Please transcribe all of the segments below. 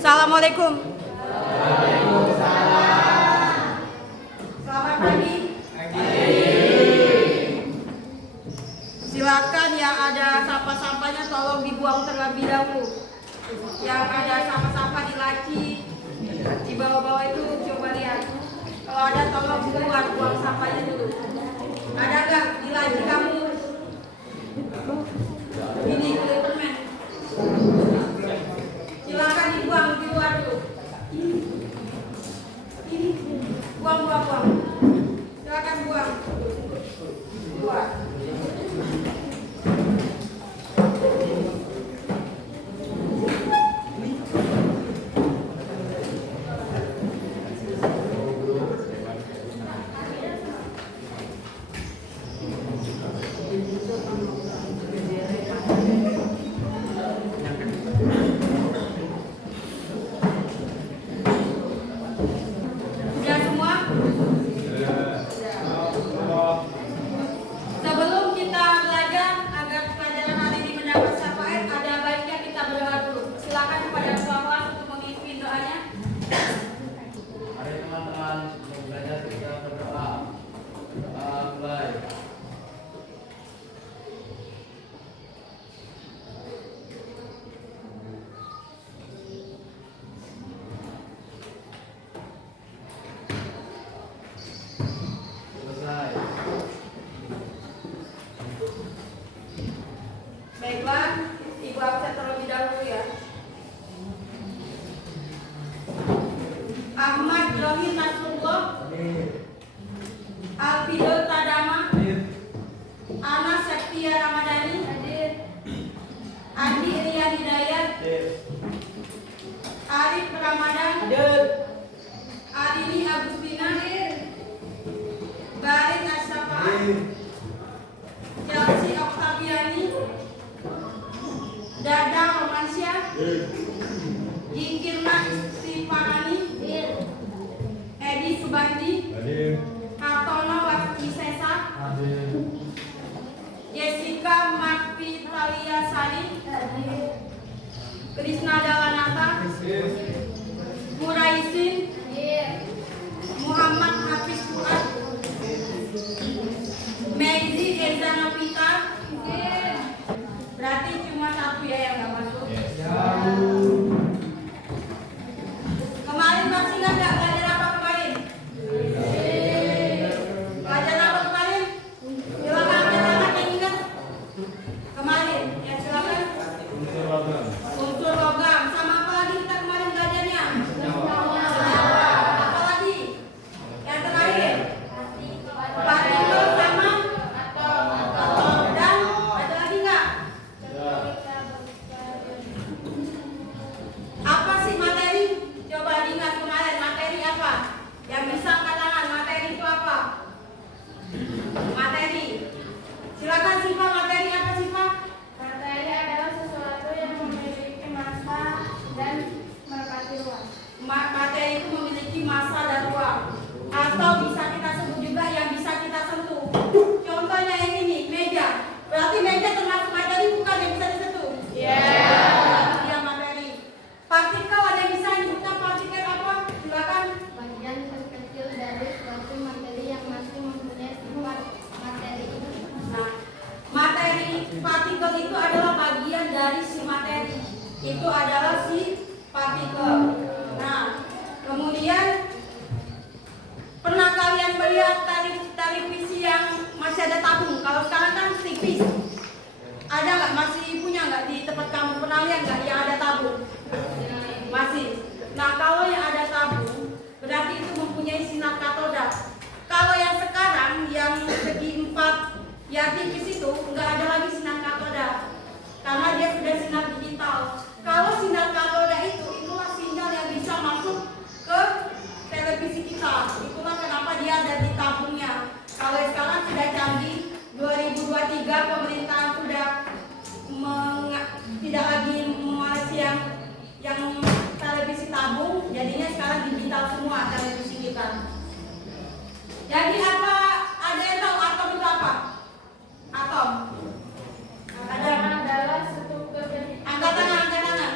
Assalamualaikum. Waalaikumsalam. Selamat pagi. Silakan yang ada sampah-sampahnya tolong dibuang terlebih dahulu. Yang ada sampah-sampah di laci, di bawah-bawah itu coba lihat. Kalau ada tolong keluar, buang sampahnya dulu. Ada nggak di laci kamu? Ini kulit permen. Silakan dibuang di luar dulu. Buang. Silakan buang. Keluar. Sudah semua? Sebelum kita belajar agar pelajaran hari ini mendapat syafaat, ada baiknya kita berdoa dulu. Silakan kepada Bapak untuk memimpin doanya. Mari teman-teman, sebelum belajar kita berdoa. Berdoa mulai. Selesai. Baiklah, Ibu absen terlebih dahulu ya. Ahmad Rohim Nasrullah, Alfidul Tadama, Ana Septia Ramadhani, Andi Rian Hidayat, Arif Ramadan, Arini Agustina, Barin Asyafaat, Chelsea Oktaviani, Dada Romansyah, Jingkirna Istiparani, Edi Subandi, Hartono Wisesa, Jessica Marvitalia Sari, Krisna Dalanata, Muraisin, Muhammad Hafiz Fuad, Megzi Ezanopita. Berarti cuma satu ya yang nggak masuk. Kemarin masih nggak belajar apa kemarin? Belajar apa kemarin? Silakan angkat tangan yang ingat. Kemarin, ya silakan. Unsur logam. Sama apa lagi kita kemarin belajarnya? Apa lagi? Yang terakhir? Partikel sama atom. Dan ada lagi nggak? Apa sih materi? Coba diingat kemarin materi apa? Yang bisa angkat tangan, materi itu apa? Materi. Silakan Siva, materi apa Siva? Materi adalah sesuatu yang memiliki massa dan merpati ruang. Materi itu memiliki massa dan ruang. Atau bisa kita sebut juga yang bisa kita sentuh. Contohnya yang ini, meja. Berarti meja termasuk materi bukan yang bisa disentuh? Dia materi. Partikel ada yang bisa nyebutkan partikel apa? Silakan. Bagian terkecil dari suatu materi yang masih mempunyai sifat materi. Nah, materi partikel itu adalah bagian dari si materi. Itu adalah si partikel. Nah, kemudian pernah kalian melihat televisi yang masih ada tabung? Kalau sekarang kan tipis. Ada nggak? Masih punya nggak di tempat kamu? Pernah lihat nggak yang ada tabung? Masih. Nah, kalau yang ada tabung, berarti itu mempunyai sinar katoda. Kalau yang sekarang, yang segi 4 yang tipis itu, nggak ada lagi sinar katoda. Karena dia sudah sinar digital. Kalau sinar katoda itu, itulah sinyal yang bisa masuk ke televisi kita. Itulah kenapa dia ada di tabungnya. Kalau sekarang sudah canggih, 2023 pemerintahan sudah tidak lagi menguasai yang televisi tabung, jadinya sekarang digital semua televisi kita. Jadi apa? Ada yang tahu atom itu apa? Atom. Ada. Atom adalah struktur Angkat tangan.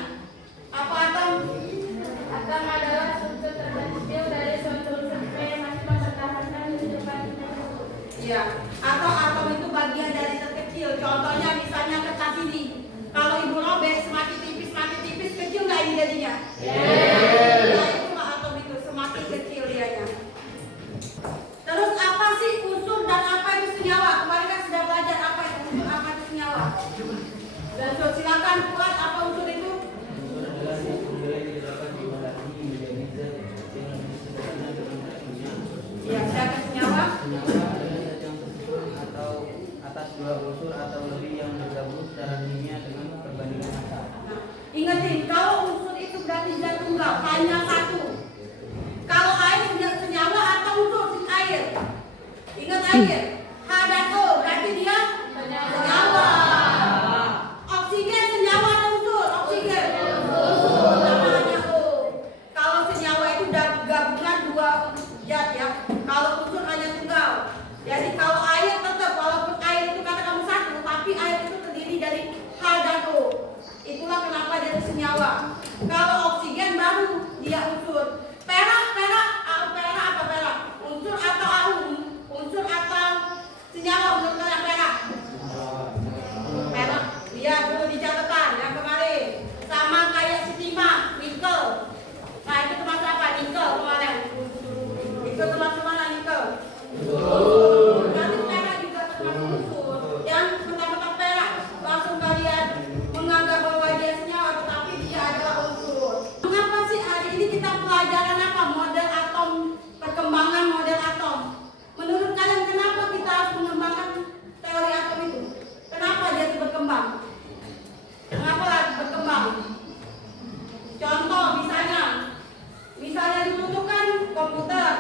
Ingat aja. H dan O berarti dia senyawa. Oksigen senyawa atau unsur? Oksigen. Unsur namanya O. Kalau senyawa itu gabungan dua zat ya. Kalau unsur hanya tunggal. Jadi kalau air tetap, walaupun air itu kata kamu satu, tapi air itu terdiri dari H dan O. Itulah kenapa dia senyawa. Kalau oksigen baru dia unsur. Perak apa perak? Unsur atau AU? Unsur atau senyawa menurut kalian perak? Perak. Lihat dulu di catatan yang kemarin. Sama kayak si timah, nikel. Nah itu termasuk apa? Nikel kemarin. Itu termasuk mana nikel? Nanti perak juga termasuk unsur. Yang mentang-mentang perak, langsung kalian menganggap bahwa dia senyawa, tetapi dia adalah unsur. Mengapa sih hari ini kita pelajaran apa? Model atom, perkembangan model atom. Menurut kalian kenapa kita harus mengembangkan teori atom itu? Kenapa dia berkembang? Kenapa berkembang? Contoh misalnya dibutuhkan komputer.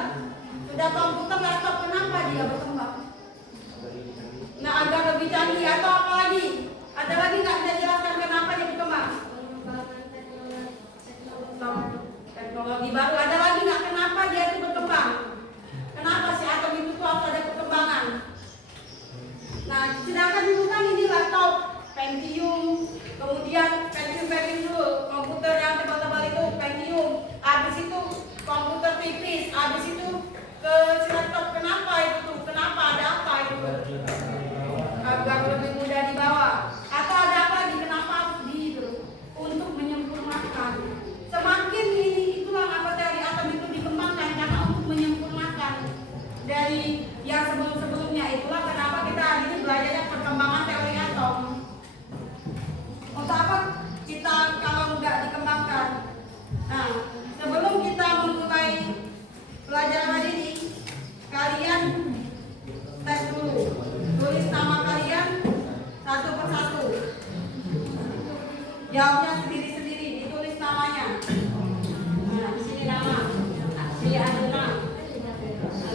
Sudah komputer, laptop, kenapa dia berkembang? Nah agar lebih canggih atau apa lagi? Ada lagi nggak bisa jelaskan kenapa dia berkembang? Teknologi baru. Ada lagi nggak kenapa dia itu berkembang? Kenapa si atom itu tuh harus ada perkembangan? Nah, sedangkan dulu kan ini laptop, Pentium, kemudian Pentium dulu, komputer yang tebal-tebal itu Pentium, habis itu komputer tipis, habis itu ke laptop. Kenapa itu tuh? Kenapa ada apa itu? Agar lebih mudah dibawa. Atau ada apa lagi? Kenapa harus untuk menyempurnakan? Semakin ini itulah apa teori atom itu dikembangkan karena untuk menyempurnakan dari yang sebelum-sebelumnya. Itulah kenapa kita hari ini belajarnya perkembangan teori atom. Untuk apa kita kalau nggak dikembangkan? Nah, sebelum kita memulai pelajaran hari ini, kalian tes dulu. Tulis nama kalian satu persatu. Jawabnya sendiri-sendiri, ditulis namanya. Nah, di sini nama. Sini ada nama.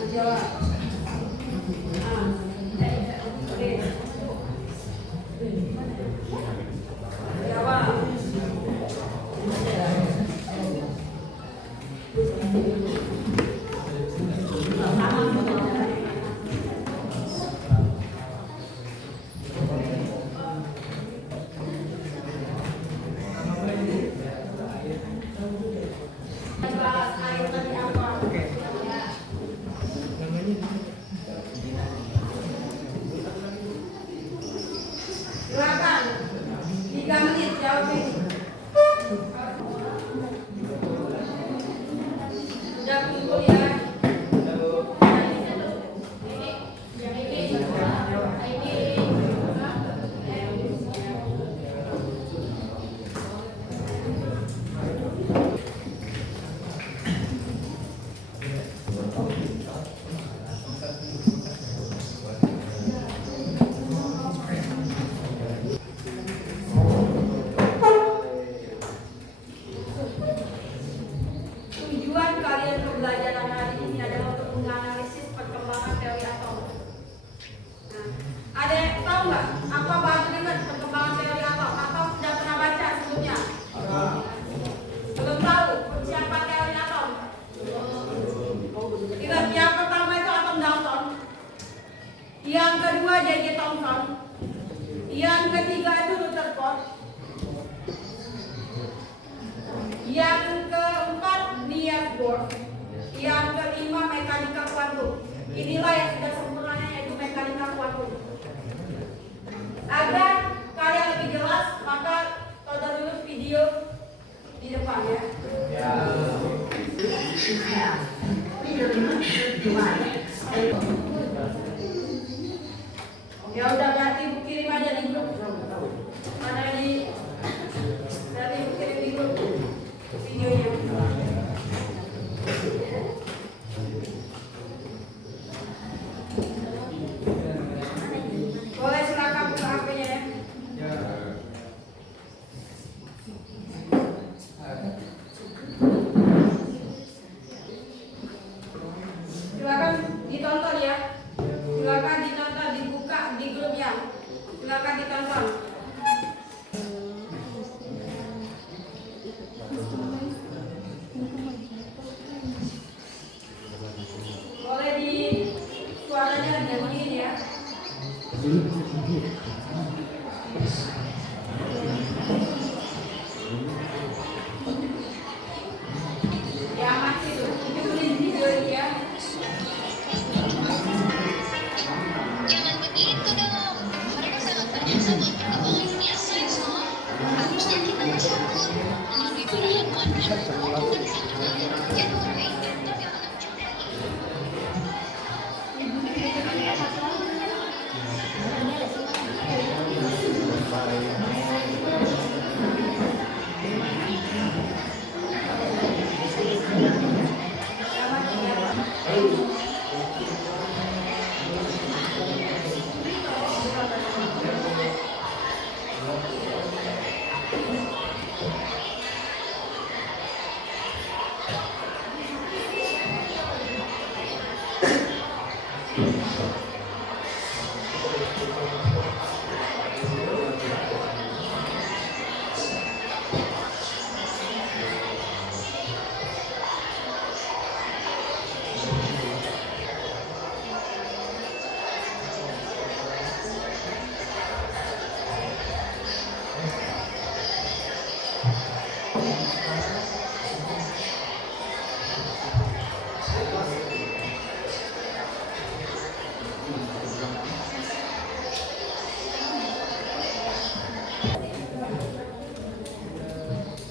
Jawab. Oke. Jawab. Silakan. 3 menit jawab ini. Sudah kumpul ya. Tujuan kalian pembelajaran hari ini adalah untuk menganalisis perkembangan teori atom. Nah, ada yang tahu nggak apa baru dengar perkembangan teori atom atau sudah pernah baca sebelumnya? Belum tahu siapa teori atom? Ingat yang pertama itu atom Dalton, yang kedua J.J. Thomson, yang ketiga itu Rutherford, yang keempat Niels Bohr, yang kelima mekanika kuantum. Inilah yang sudah sempurnanya yaitu mekanika kuantum. Agar kalian lebih jelas, maka tonton dulu video di depan ya. Ya udah berarti Bu kirim aja di grup. Mana di dari Bu kirim di grup videonya. Boleh silakan buka HP-nya ya. Silakan ditonton ya.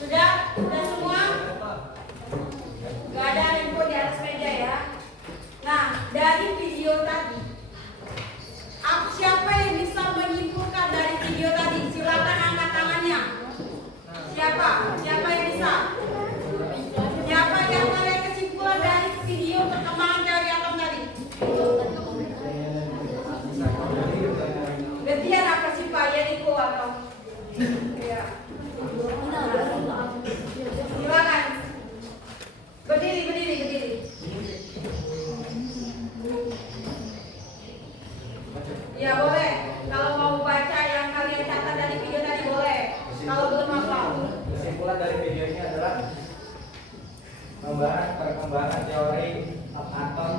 Sudah semua? Gak ada info di atas meja ya. Nah, dari video tadi, siapa yang bisa menyimpulkan dari video tadi? Silakan angkat tangannya. Siapa? Siapa yang bisa? Siapa yang melihat kesimpulan dari video perkembangan teori atom tadi? Gantian apa sih Pak? Ya Niko atau? Ya. Silakan. Berdiri. Ya boleh. Kalau mau baca yang kalian catat dari video tadi boleh. Kalau belum hafal. Kesimpulan dari video ini adalah membahas perkembangan teori atom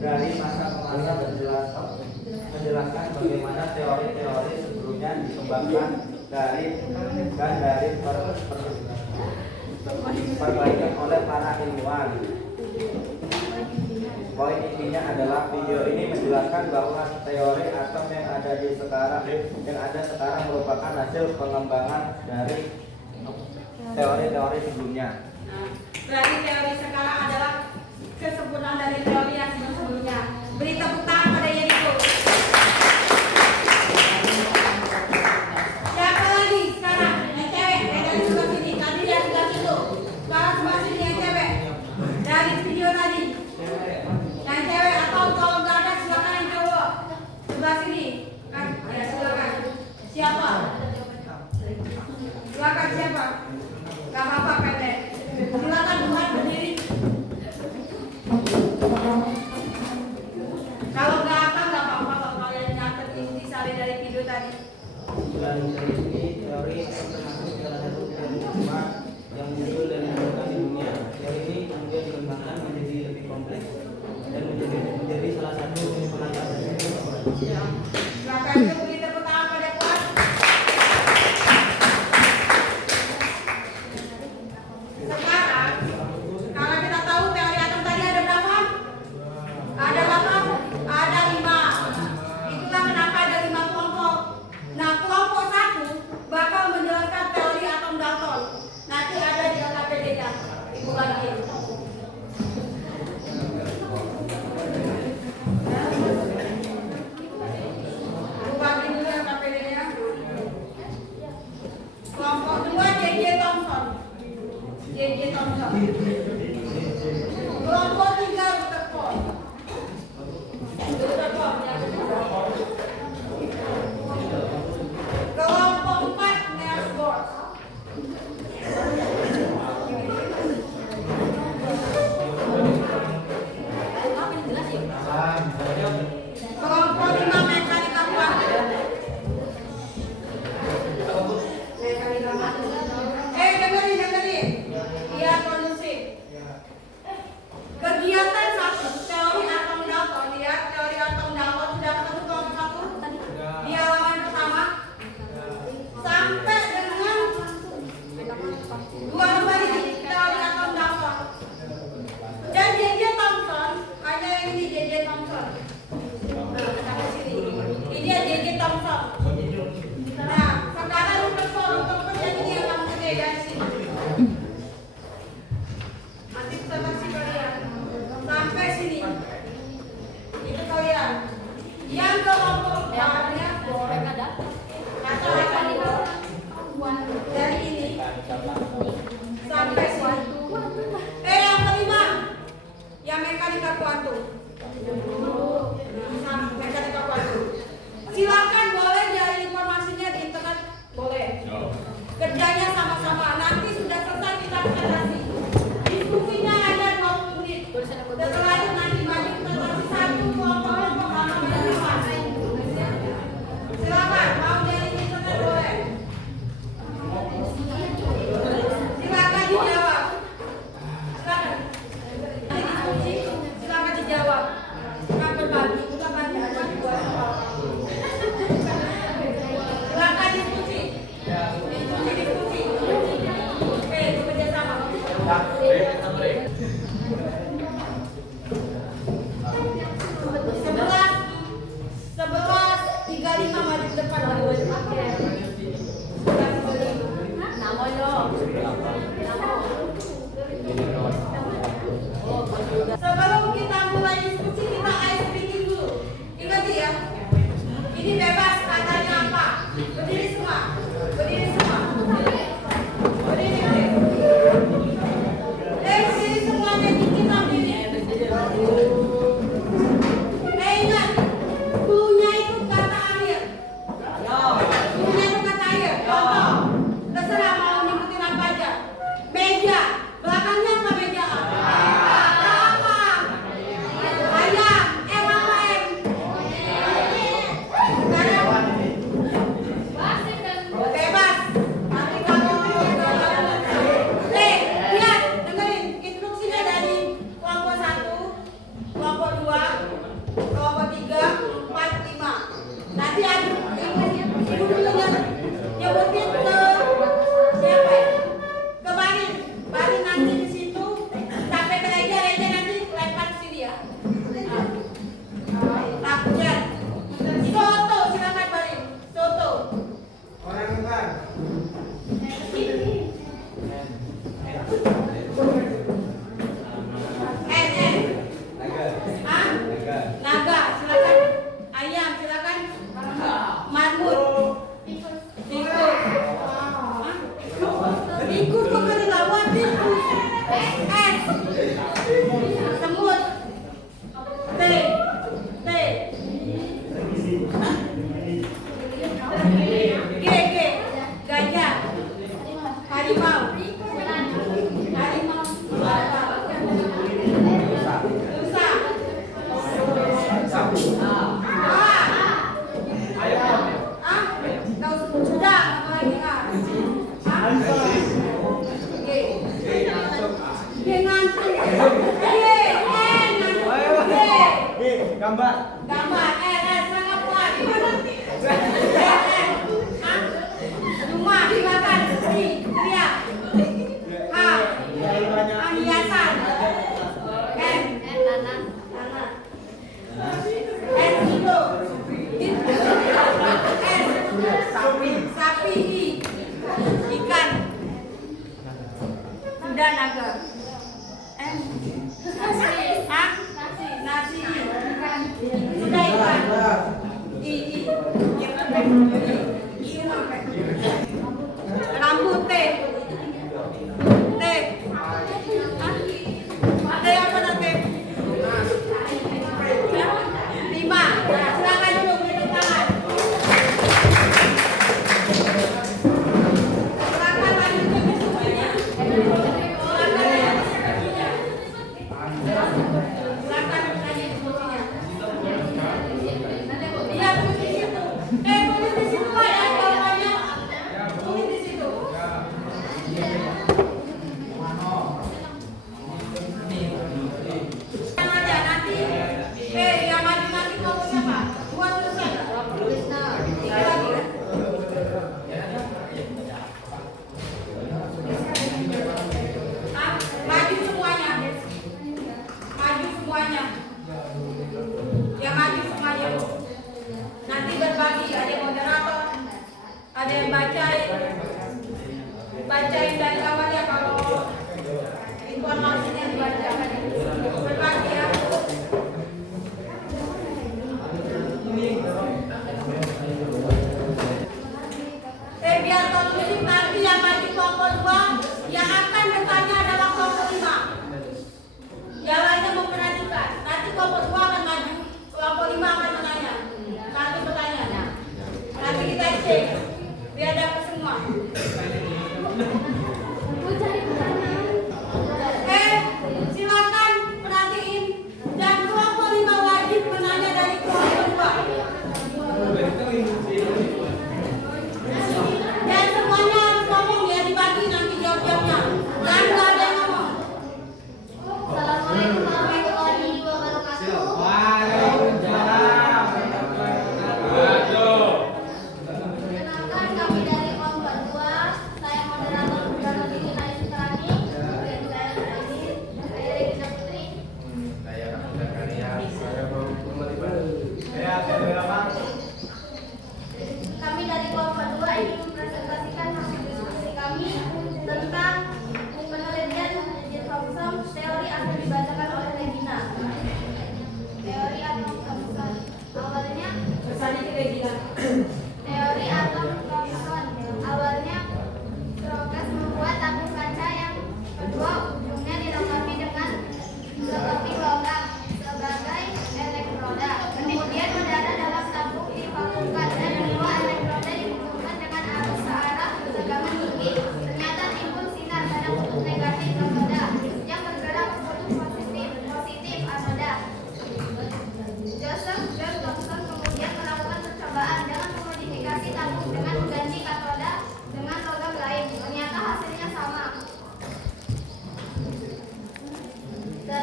dari masa ke masa menjelaskan bagaimana teori-teori sebelumnya dikembangkan dari perbaikan oleh para ilmuwan. Poin intinya adalah video ini menjelaskan bahwa teori atom yang ada sekarang merupakan hasil pengembangan dari teori-teori sebelumnya. Nah, berarti teori sekarang adalah kesempurnaan dari teori yang sebelumnya. Beri tepuk tangan pada Yeriko. Siapa lagi sekarang? Yang cewek, yang dari sebelah sini. Tadi yang sebelah situ. Sekarang sebelah sini yang cewek. Dari video tadi. Yang cewek atau kalau nggak ada silakan yang cowok. Sebelah sini. Kan? Ya silakan. Siapa? Silakan siapa? Gak apa-apa pendek. Silakan buat berdiri. Kalau nggak apa-apa kalau kalian nyatet intisari dari video tadi. Dari ini teori akan termasuk salah satu teori utama yang muncul dan digunakan di dunia. Teori ini kemudian dikembangkan menjadi lebih kompleks dan menjadi salah satu penangkap dari Ya. Silakan beri tepuk tangan pada kuat. Sekarang, kalau kita tahu teori atom tadi ada berapa? Ada berapa? Ada 5. Itulah kenapa ada 5 kelompok. Nah, kelompok 1 bakal menjelaskan teori atom Dalton. Nanti ada di LKPD-nya. Ibu lagi. Ibu bagi dulu LKPD-nya. Kelompok 2 JJ Thompson. JJ Thompson. Kelompok 3 Rutherford. Rutherford yang kedua. Kelompok 4 Niels Bohr. Kelompok 5 mekanika kuantum. Mekanika kuantum. Dengerin. Iya, kondusif. Kegiatan 1 teori atom Dalton. Lihat teori atom Dalton sudah ketemu kelompok 1 di halaman pertama sampai dengan 2 lembar ini teori atom Dalton. Dan JJ Thompson, ada yang ini JJ Thompson. Nah, sampai sini. Ini dia JJ Thompson. Nah, sekarang Rutherford yang ini yang kamu gede dari sini. Sebelas 35 maju ke depan. Sebelum kita mulai diskusi, kita ice breaking dulu. Ingat ya, ini bebas katanya apa. Berdiri semua, berdiri semua. Berdiri, berdiri semuanya dikit sampai ini. Ingat, cluenya itu kata air. Cluenya itu kata air. Contoh, terserah mau nyebutin apa aja. Meja, belakangnya apa meja? Apa? Ayam, apa M? Karyawan. Bebas. Nanti kalau lihat, dengerin instruksinya dari kelompok 1, kelompok 2, kelompok 3, 4, 5. Nanti ibu dulu nyebutin ke siapa ya? Ke Barin. Barin nanti di situ sampai ke Reja nanti lempar ke sini ya. Takutnya. Soto, silakan Barin. Soto. Orang Iban. Naga, silakan. Ayam, silakan. Marmut. Tikus. Tikus kok kali lawan tikus. Semut. T. G. Gajah. Harimau. Rusa. Sudah, apa lagi kak? Ngantuk. Gambar. Gambar. Sangat kuat. Rumah, silakan. Teriak. Hiasan. Tanah. Itu. Sapi. Ikan. Sudah naga. Nasi. Sudah ikan. Rambut T apa nanti? 5. Silakan dulu beri tangan. Silakan lanjut ke semuanya. Silakan tanya semuanya. Iya, tulis di situ. Tulis di situ Pak ya, jawabannya. Tulis di situ. Yang aja nanti. Yang maju nanti kelompok siapa? 2 selesai. Tiga lagi kan? Maju semuanya. Yang maju semuanya. Nanti berbagi, ada yang moderator, ada yang bacain dari awalnya kalau informasinya dibacakan. Berbagi ya. Biar kondusif nanti yang maju kelompok 2, yang akan bertanya adalah kelompok 5. Yang lainnya memperhatikan. Nanti kelompok 2 akan maju, kelompok 5 akan menanya. Nanti bertanya. Nanti kita cek biar dapat semua. Silakan perhatiin dan kelompok 5 wajib menanya dari kelompok 2. Dan semuanya harus ngomong ya, dibagi nanti jawab-jawabnya. Dan nggak ada yang ngomong. Assalamualaikum warahmatullahi wabarakatuh. Kenalkan kami dari kelompok 2.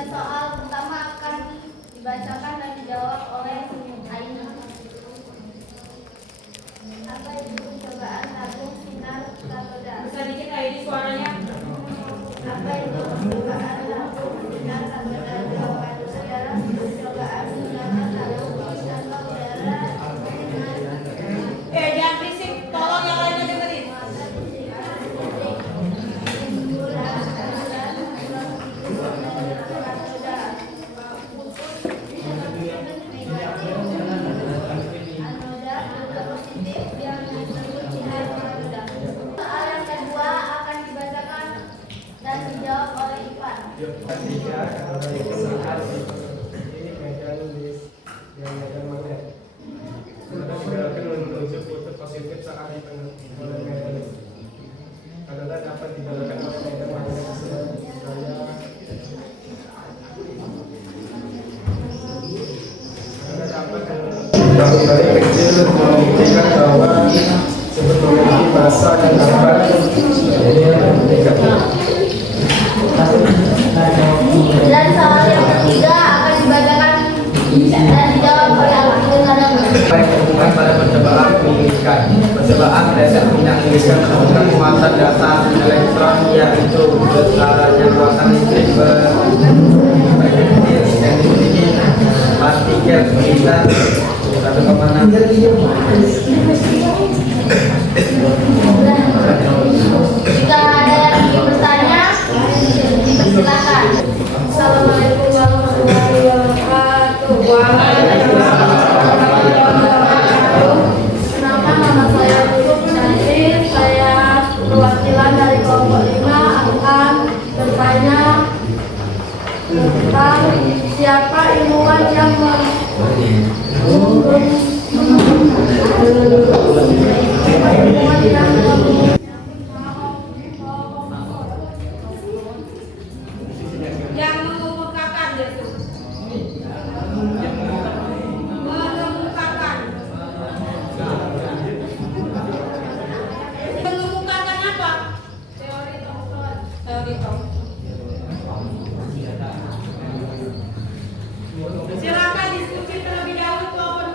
soal pertama akan dibacakan dan dijawab oleh Aini. Apa itu percobaan tabung sinar katoda? Bisa dikit Aini suaranya. Apa itu percobaan tabung sinar katoda? Jawaban udara, percobaan sinar tabung tanpa udara. Jangan berisik, tolong yang lainnya dengerin. Soal yang kedua akan dibacakan dan dijawab oleh Ivan. Ketiga, kalau itu benar ini mekanis yang medan magnet. Karena digunakan menuju kutub positif saat dipenuhi oleh mekanis. Adalah dapat digunakan oleh medan magnet dari kecil membuktikan bahwa sebut memiliki massa yang dapat negatif. Dan soal yang ketiga akan dibacakan dan dijawab oleh Alvin. Baik hubungan pada percobaan penyidikan. Percobaan berdasar minyak penyidikan menemukan muatan dasar elektron yaitu besarnya muatan listrik berefektif yang dimiliki partikel sekitar 1,6. Jika ada yang ingin bertanya, silakan. Assalamualaikum warahmatullahi wabarakatuh. Kenalkan nama saya Luluk Nanti. Saya perwakilan dari kelompok 5 akan bertanya tentang siapa ilmuwan yang Yang mengemukakan dia tuh. Mengemukakan. Mengemukakan apa? Teori Thomson. Teori Thomson. Silakan diskusi terlebih dahulu kelompok 2.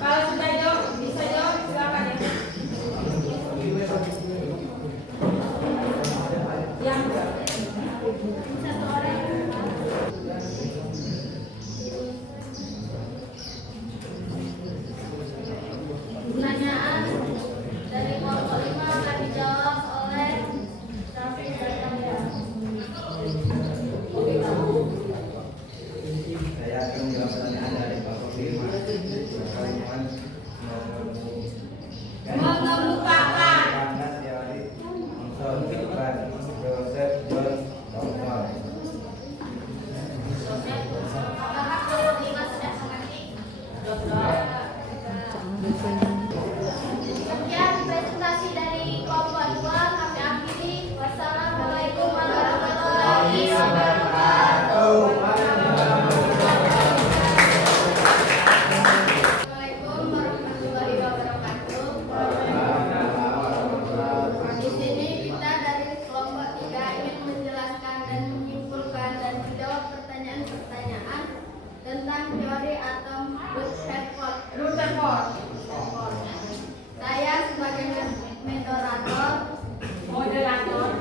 Kalau sudah jawab, bisa jawab silakan ya. Yang satu orang. Pertanyaan dari kelompok 5 akan dijawab oleh Raffi dan Kamila. Saya akan menjawab pertanyaan dari Pak Firman. mengemukakan. Karena teori Thomson bukan Joseph John Thomson. Apakah kelompok 5 sudah mengerti? Sekian presentasi dari kelompok 2. Kami akhiri. Wassalamualaikum warahmatullahi wabarakatuh. Assalamualaikum warahmatullahi wabarakatuh. Di sini kita dari kelompok 3 ingin menjelaskan dan menyimpulkan dan menjawab pertanyaan-pertanyaan tentang teori atom Rutherford. Saya sebagai moderator.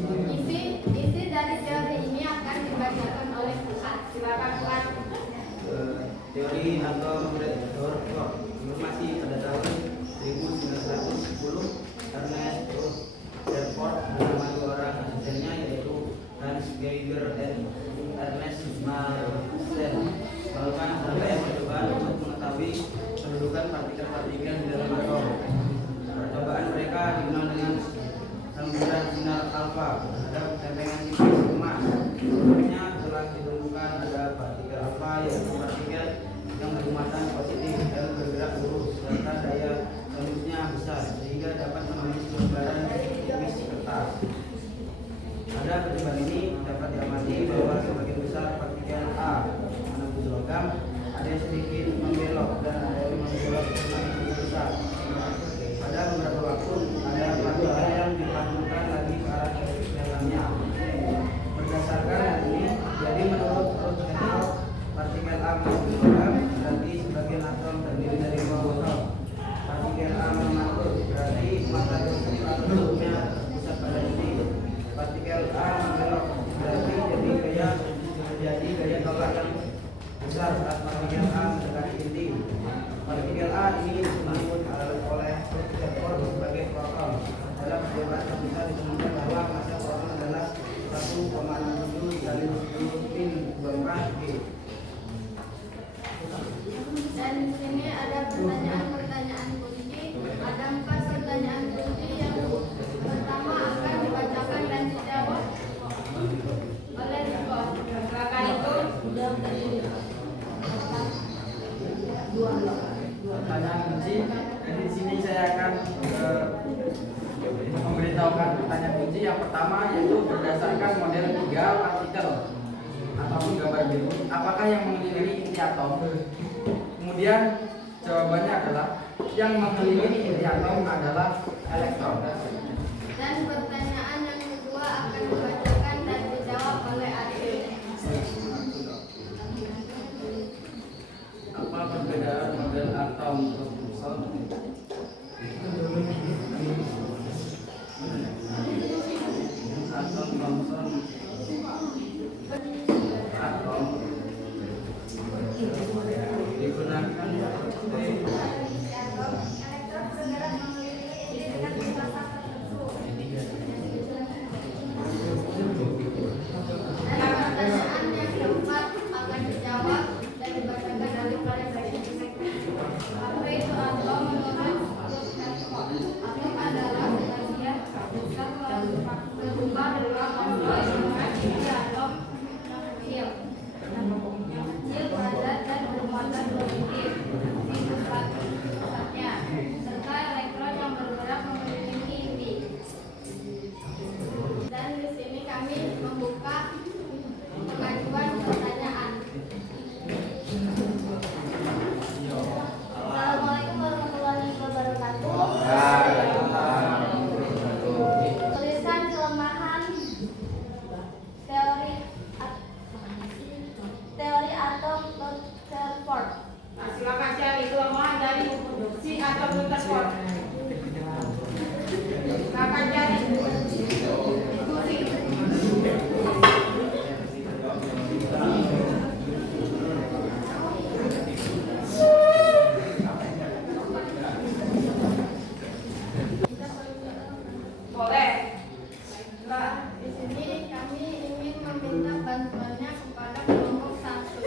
Isi dari teori ini akan dibacakan oleh Fuad. Silakan Fuad. Teori atom Rutherford informasi pada tahun 1910 Ernest Rutherford bersama 2 orang asistennya yaitu Hans Geiger dan Ernest Marcel melakukan rangkaian percobaan untuk mengetahui kedudukan partikel-partikel di dalam atom. Percobaan mereka dikenal dengan semburan sinar alfa terhadap tempengan tipis emas. Sebelumnya telah ditemukan ada partikel alfa yaitu partikel yang bermuatan positif dan bergerak lurus serta daya tembusnya besar sehingga dapat menembus lembaran tipis kertas. Ada terjemahan ini dapat diamati bahwa sebagian besar partikel A mengandung logam, ada yang sedikit membelok dan ada yang membelok lebih besar. Pada beberapa waktu ada partikel yang dipantulkan lagi ke arah dalamnya. Berdasarkan hal ini, jadi menurut Rutherford, partikel A mengandung logam berarti sebagian atom terdiri dari dua atom. Partikel A memantul berarti masa atomnya pusat pada inti. Partikel A membelok berarti jadi gaya tolak yang besar saat partikel A mendekati inti. Partikel A ini disebut oleh Rutherford sebagai proton. Dalam percobaan terpisah ditemukan bahwa massa proton adalah 1,67 kali 10 min 24 G. Dan di sini ada pertanyaan kunci. Ada 4 pertanyaan kunci yang pertama akan dibacakan dan dijawab oleh Riko. Silakan itu sudah Pertanyaan kunci. Jadi di sini saya akan memberitahukan pertanyaan kunci. Yang pertama yaitu berdasarkan model 3 partikel ataupun gambar biru, apakah yang mengelilingi inti atom? Kemudian jawabannya adalah yang mengelilingi inti atom adalah elektron. Dan pertanyaan yang kedua akan dibacakan dan dijawab oleh Arif. Apa perbedaan model atom Thomson? Atom Thomson atom digunakan sebagai Elektron bergerak mengelilingi inti dengan kecepatan tertentu. Dan pertanyaan yang keempat akan dijawab dan dibacakan oleh Arif. Apa itu atom menurut Rutherford? Atom adalah sebagian besar terubah dalam dengan inti atom yang kecil, padat dan bermuatan positif di pusatnya, serta elektron yang bergerak mengelilingi inti. Dan di sini kami membuka pengajuan pertanyaan. Assalamualaikum warahmatullahi wabarakatuh. Tulisan kelemahan teori atom Rutherford. Nah, silakan cari kelemahan dari si atom Rutherford. Silakan cari. Boleh. Nah, di sini kami ingin meminta bantuannya kepada kelompok 1.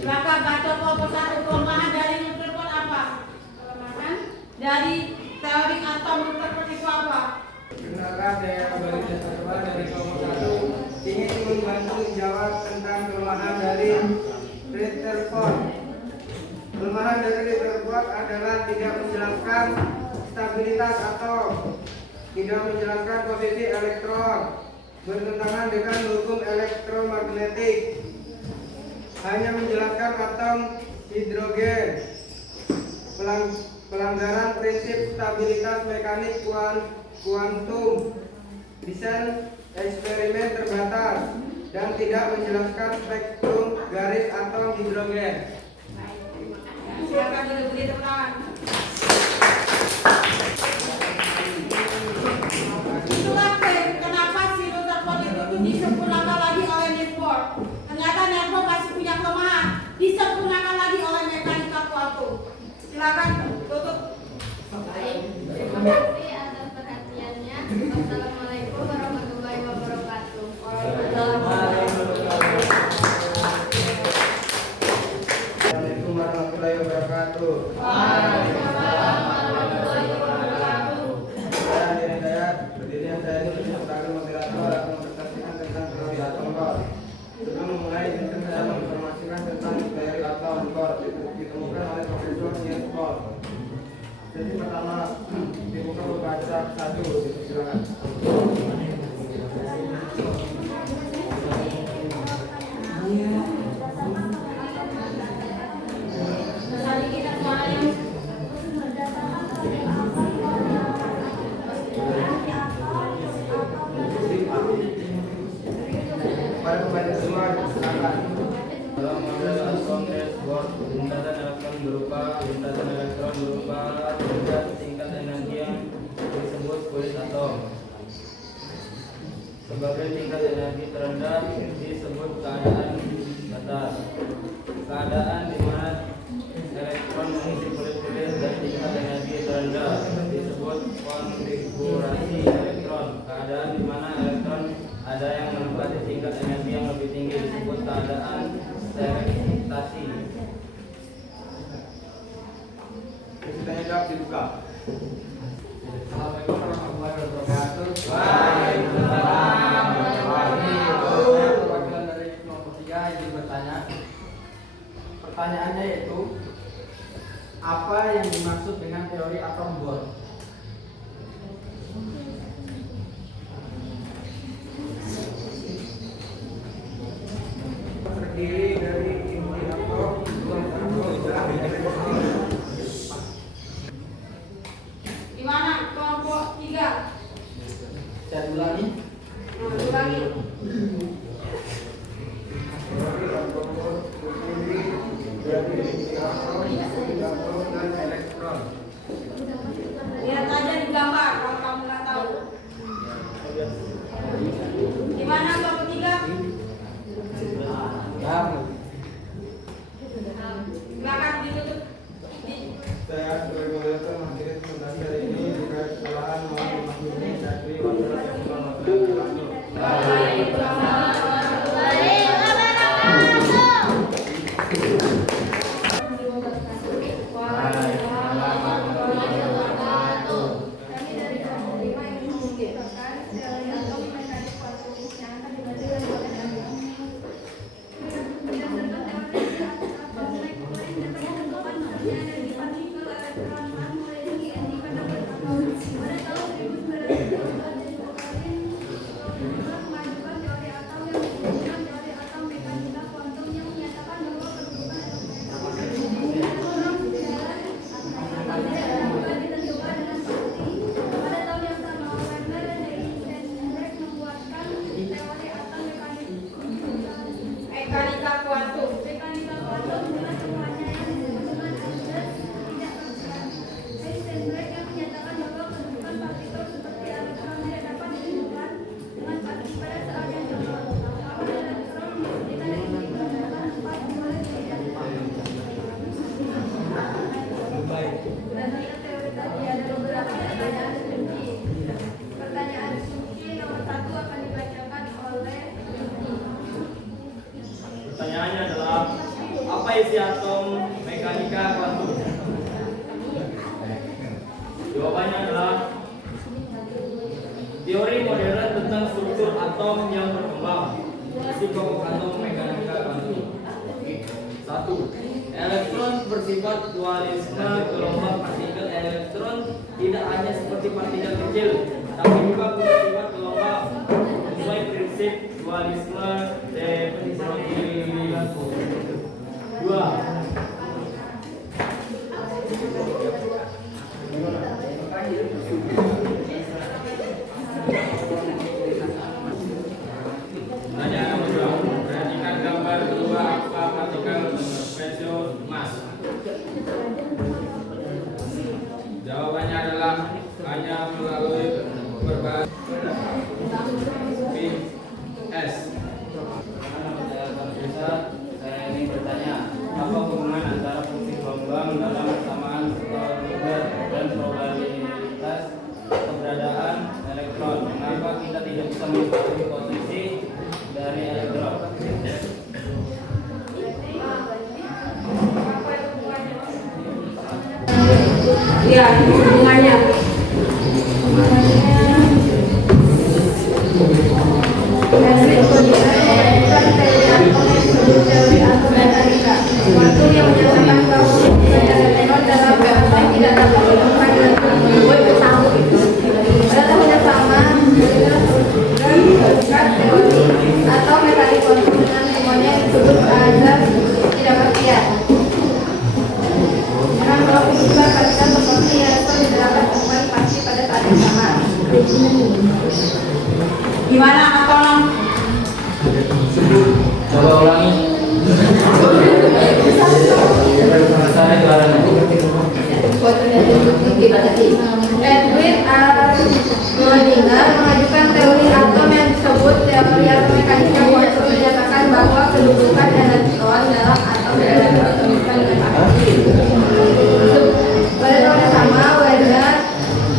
Silakan baca kelompok 1. Kelemahan dari Rutherford apa? Kelemahan Dari teori atom Rutherford itu apa? Perkenalkan, saya Abdul Jasarwa dari kelompok 1 ingin membantu jawab tentang kelemahan dari Rutherford. Kelemahan dari Rutherford adalah tidak menjelaskan stabilitas atom, tidak menjelaskan posisi elektron, bertentangan dengan hukum elektromagnetik, hanya menjelaskan atom hidrogen, pelanggaran prinsip stabilitas mekanik kuantum, desain eksperimen terbatas, dan tidak menjelaskan spektrum garis atom hidrogen. Silakan beri tepuk tangan. Itulah kenapa si Rutherford itu disempurnakan lagi oleh Newport. Ternyata Newport masih punya kelemahan, disempurnakan lagi oleh mekanika kuantum. Silakan tutup. baik. Terima kasih atas perhatiannya. Wassalamualaikum warahmatullahi wabarakatuh. Assalamualaikum warahmatullahi wabarakatuh. Waalaikumsalam warahmatullahi wabarakatuh. Saya Andi Hidayat, berdirinya saya ini sebagai moderator akan mempresentasikan tentang teori atom core. Sebelum memulai, izinkan saya menginformasikan tentang teori atom core ditemukan oleh Profesor Niels Bohr. Jadi pertama dibuka beberapa satu, silakan. Dalam model atom dashboard, lintasan elektron berupa tingkat energi yang disebut kulit atom. Sebagai tingkat energi terendah disebut keadaan datar. Keadaan di mana elektron mengisi kulit-kulit dan tingkat energi terendah disebut konfigurasi elektron. Keadaan di mana elektron ada yang menempati tingkat energi yang lebih tinggi disebut keadaan selektasi. Ceritanya jawab dibuka. Assalamualaikum warahmatullahi wabarakatuh. Waalaikumsalam. Perwakilan dari kelompok 3 ingin bertanya. Pertanyaannya yaitu, apa yang dimaksud dengan teori atom Bohr? Terdiri dari inti atom, dan elektron. Gimana kelompok 3? Saya ulangi. Ulangi. Teori atom Bohr terdiri dari inti atom, dan elektron. Lihat aja di gambar kalau kamu nggak tahu. Gimana kelompok 3? Silakan ditutup. Saya sebagai moderator mengakhiri presentasi hari ini. Jika ada kesalahan mohon dimaklumi. Saya beri wassalamualaikum warahmatullahi wabarakatuh. Kami dari kelompok 5 ingin mengucapkan teori atom mekanik kuantum yang akan dibaca oleh kami. Berdasarkan teori atom mekanik dapat ditentukan misalnya energi partikel elektron mulai dari energi pada atom. Pada tahun 1924 mengajukan teori atom yang disebut teori atom mekanika kuantum yang menyatakan bahwa kedudukan elektron ditentukan dengan pasti. Pada tahun yang sama, Werner dan Heisenberg membuatkan teori atom Mekanika kuantum. mekanika kuantum dengan semuanya yang disebut dengan Albert tidak terserah. Heisenberg yang menyatakan bahwa kedudukan partikel seperti elektron tidak dapat ditentukan dengan pasti pada saat yang sama. Maka elektron dengan energi kedudukan 4 boleh tidak. Berdasarkan teori tadi ada beberapa pertanyaan kunci. Pertanyaan kunci nomor 1 akan dibacakan oleh Pertanyaannya adalah, apa isi atom mekanika kuantum? Jawabannya adalah teori modern tentang struktur atom yang berkembang. Isi pokok atom mekanika kuantum. 1. Elektron bersifat dualisme gelombang partikel. Elektron tidak hanya seperti partikel kecil, tapi juga punya sifat gelombang sesuai prinsip dualisme de Broglie. 2. Pertanyaan nomor 2. Perhatikan gambar kedua apa partikel spesial emas. Jawabannya adalah hanya melalui berbagai PS. Saya ingin bertanya, apa hubungan antara fungsi gelombang dalam persamaan Schrödinger dan probabilitas keberadaan elektron? Mengapa kita tidak bisa mengetahui posisi dari elektron? Iya, hubungannya. Waktu yang menyatakan bahwa elektron dalam atom tidak dapat ditemukan dengan pada tahun yang sama teori atau mekanik kuantum dengan semuanya yang disebut azab tidak pastian. Dengan kalau kedudukan partikel seperti elektron tidak dapat ditemukan pasti pada saat yang sama. Gimana tolong? Coba ulangi. bahwa terjadi bukti. Edwin R. Schrödinger mengajukan teori atom yang disebut teori atom mekanika kuantum menyatakan bahwa kedudukan elektron dalam atom dapat ditemukan dengan pasti. Pada tahun yang sama, Werner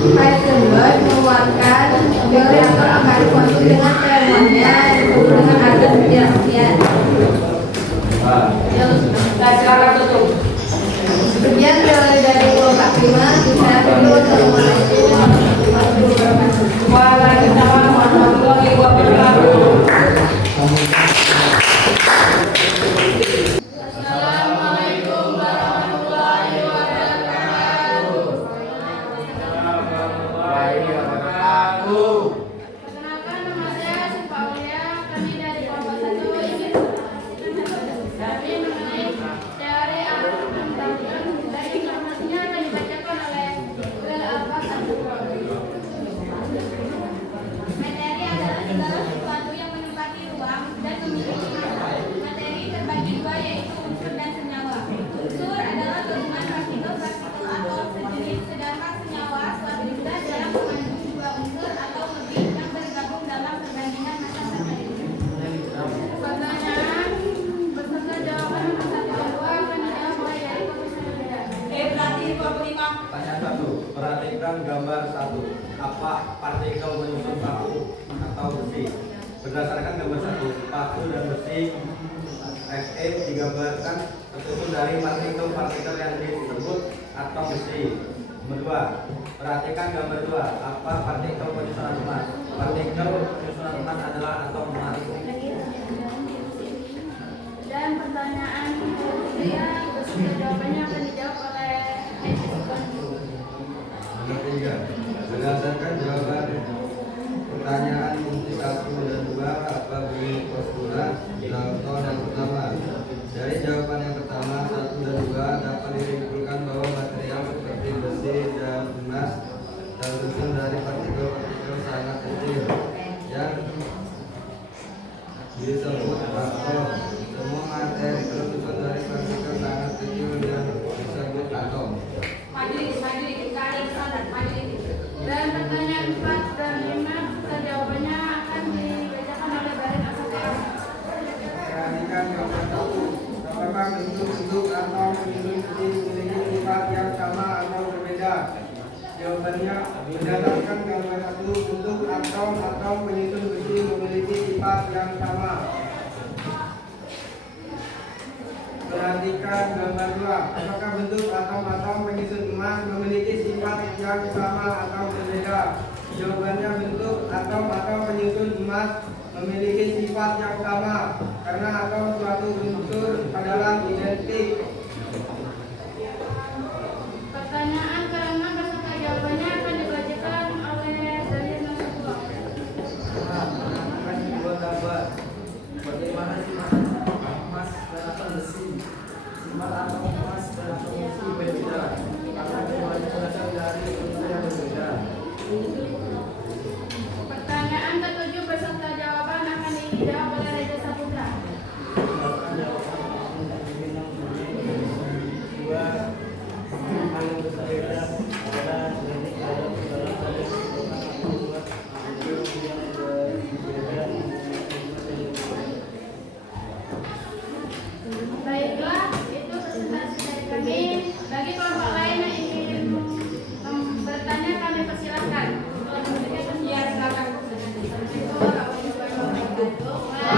Heisenberg mengeluarkan teori atom mekanika kuantum dengan teorinya disebut dengan azas kejadian. Silakan tutup. Sekian teori dari kelompok 5. Saya dulu. Assalamualaikum warahmatullahi wabarakatuh. Waalaikumsalam warahmatullahi wabarakatuh. Assalamualaikum warahmatullahi wabarakatuh. Perkenalkan, nama saya Siva Aulia. Kami dari kelompok 1 ingin kami mengenai teori atom pembangunan dan informasinya akan dibacakan oleh Ul Abbas Abdul. Materi adalah segala sesuatu yang menempati ruang dan memiliki massa. Materi terbagi dua, yaitu unsur dan senyawa. Unsur adalah gabungan partikel-partikel atau sejenis, sedangkan senyawa suatu jumlah dalam mengandung dua unsur atau lebih yang bergabung dalam perbandingan massa materi. Pertanyaan beserta jawaban nomor 1 dan 2 akan dijawab mulai dari Profesor Yuda. Berarti 25. Tanya 1. Perhatikan gambar 1. Apa partikel menyusun paku atau besi? Berdasarkan gambar 1, paku dan besi Fe digambarkan tersusun dari partikel-partikel yang disebut atom besi. Nomor 2. Perhatikan gambar 2. Apa partikel penyusunan emas? Partikel penyusunan emas adalah atom emas. Dan pertanyaan ketiga beserta jawabannya akan dijawab oleh Nomor 3. Berdasarkan jawaban pertanyaan kunci 1 dan 2, apa bunyi postulat contoh yang pertama? Dari jawaban yang pertama 1 dan 2 dapat disimpulkan bahwa material seperti besi dan emas tersusun dari partikel-partikel sangat kecil yang disebut atom. Semua materi tersusun dari partikel sangat kecil yang disebut atom. Majelis, tarik sana, majelis. dan pertanyaan 4 dan 5 beserta jawabannya akan dibacakan oleh Barin Asatera. Perhatikan gambar 1. Apakah bentuk-bentuk atau penyusun besi memiliki sifat yang sama atau berbeda? Jawabannya, berdasarkan gambar 1, bentuk atom atau penyusun besi memiliki sifat yang sama. Perhatikan gambar 2. Apakah bentuk atom penyusun emas memiliki sifat yang sama atau berbeda? Jawabannya, bentuk atom penyusun emas memiliki sifat yang sama karena atom suatu unsur adalah identik. Pertanyaan kelima beserta jawabannya akan dibacakan oleh Dalil Nasrullah. Menentukan dua gambar. Bagaimana sifat emas dan atom besi? Sifat atom emas dan atom besi berbeda karena keduanya berasal dari unsur yang berbeda. Pertanyaan ketujuh beserta jawaban akan dijawab oleh Reza Saputra. Misalkan jawaban dua hal yang berbeda adalah jenis dalam proses membuat hasil yang berbeda. Baiklah, itu presentasi dari kami. Bagi kelompok lain yang ingin bertanya, kami persilahkan. Ya, silakan. Assalamualaikum warahmatullahi wabarakatuh.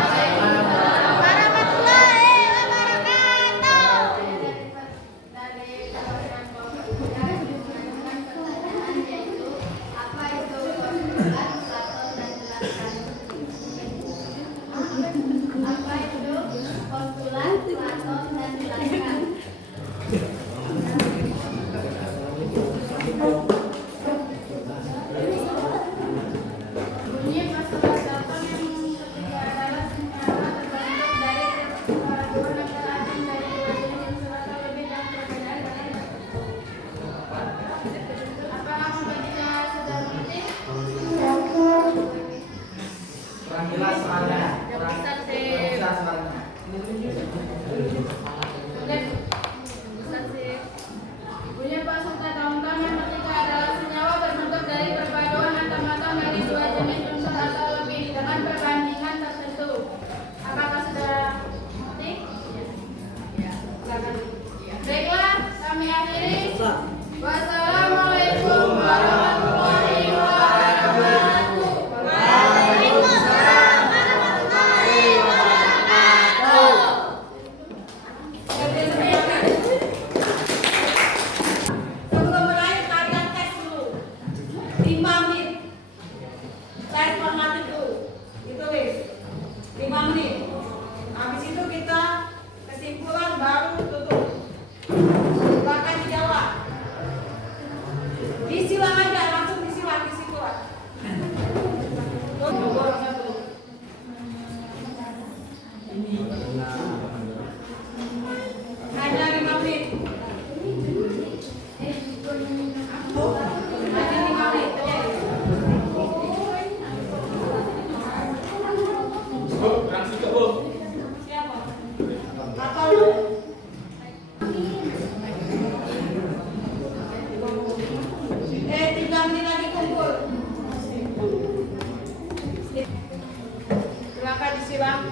Makasih Bang.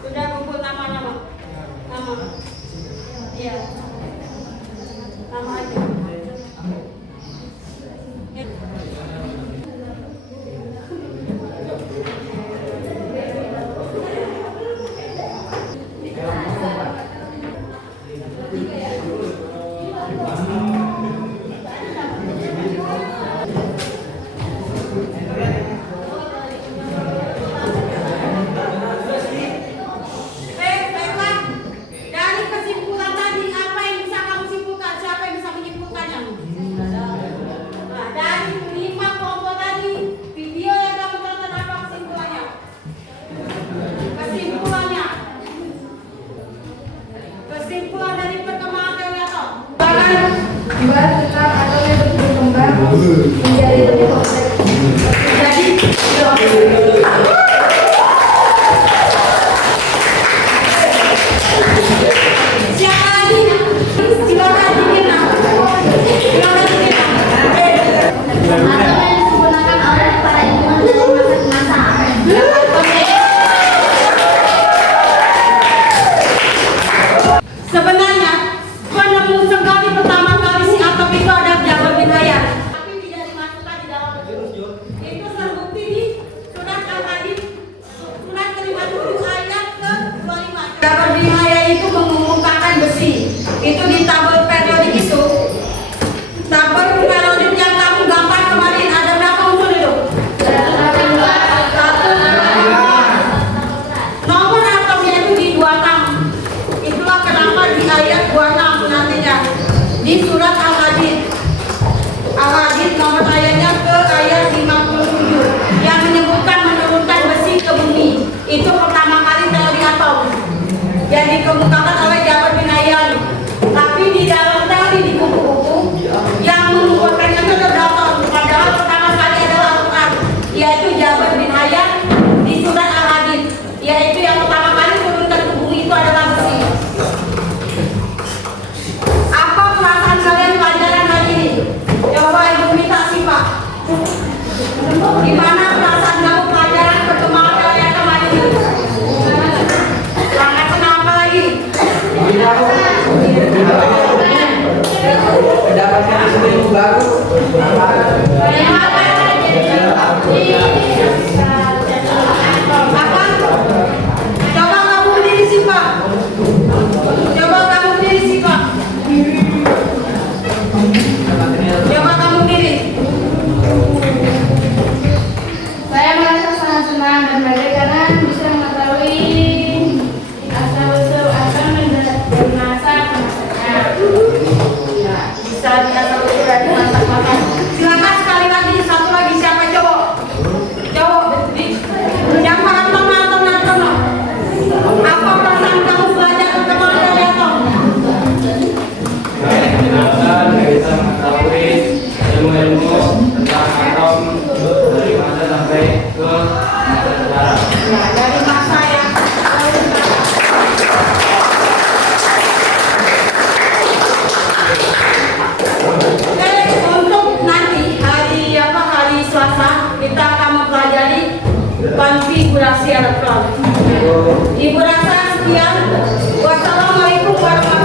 Sudah kumpul nama-nama. Nama. Iya. Nama aja. Baiklah. Dari kesimpulan tadi apa yang bisa kamu simpulkan? Siapa yang bisa menyimpulkannya? Nah, dari 5 kelompok tadi, video yang kamu tonton apa kesimpulannya? Kesimpulan dari perkembangan teori atom. Dibahas tentang atom yang berkembang menjadi lebih kompleks. Jadi, siapa lagi? Silakan dikenal. Silakan dikenal. Atom yang digunakan oleh para ilmuwan dalam masa Sebenarnya penemu sekali pertama kali si atom itu ada Jabir bin Hayyan. Tapi tidak dimasukkan di dalam buku. Itu terbukti di surat Al-Hadid surat ke-57 ayat ke-25. Jabir bin Hayyan itu mengumumkakan besi. Itu di tabel periodik itu. Tabel periodik yang kamu gambar kemarin ada berapa unsur itu? Nomor atomnya itu di 26. Itulah kenapa di ayat 26 nantinya di surat Al-Hadid. Al-Hadid nomor ayatnya ke ayat 57 yang menyebutkan menurunkan besi ke bumi. Itu pertama kali teori atom yang dikemukakan oleh Jabir bin Hayyan. Tapi di dalam teori di buku-buku yang mengumpulkannya itu terdapat padahal pertama kali adalah Al-Quran, yaitu Jabir bin Hayyan di surat Al-Hadid, yaitu yang pertama kali menurunkan ke bumi itu adalah besi. Apa perasaan kalian pelajaran hari ini? Coba ibu minta sifat. Gimana perasaan kamu pelajaran perkembangan teori atom hari ini? Sangat senang apa lagi? Mendapatkan ilmu baru. Apa? Coba kamu berdiri sifat. Coba kamu berdiri sifat. Coba kamu berdiri. Saya merasa sangat senang dan bangga karena bisa mengetahui asal-usul atom dan masa-masanya. Bisa diasal-usul dari masa-masa. Silakan sekali lagi, satu lagi siapa cowok? Cowok. Yang para teman-teman. Apa perasaan kamu belajar perkembangan teori atom? Menyenangkan kita mengetahui ilmu-ilmu tentang atom dari masa sampai ke masa sekarang. Ya, dari masa yang untuk nanti hari Selasa kita akan mempelajari konfigurasi elektron. Ibu rasa sekian. Wassalamualaikum warahmatullahi wabarakatuh.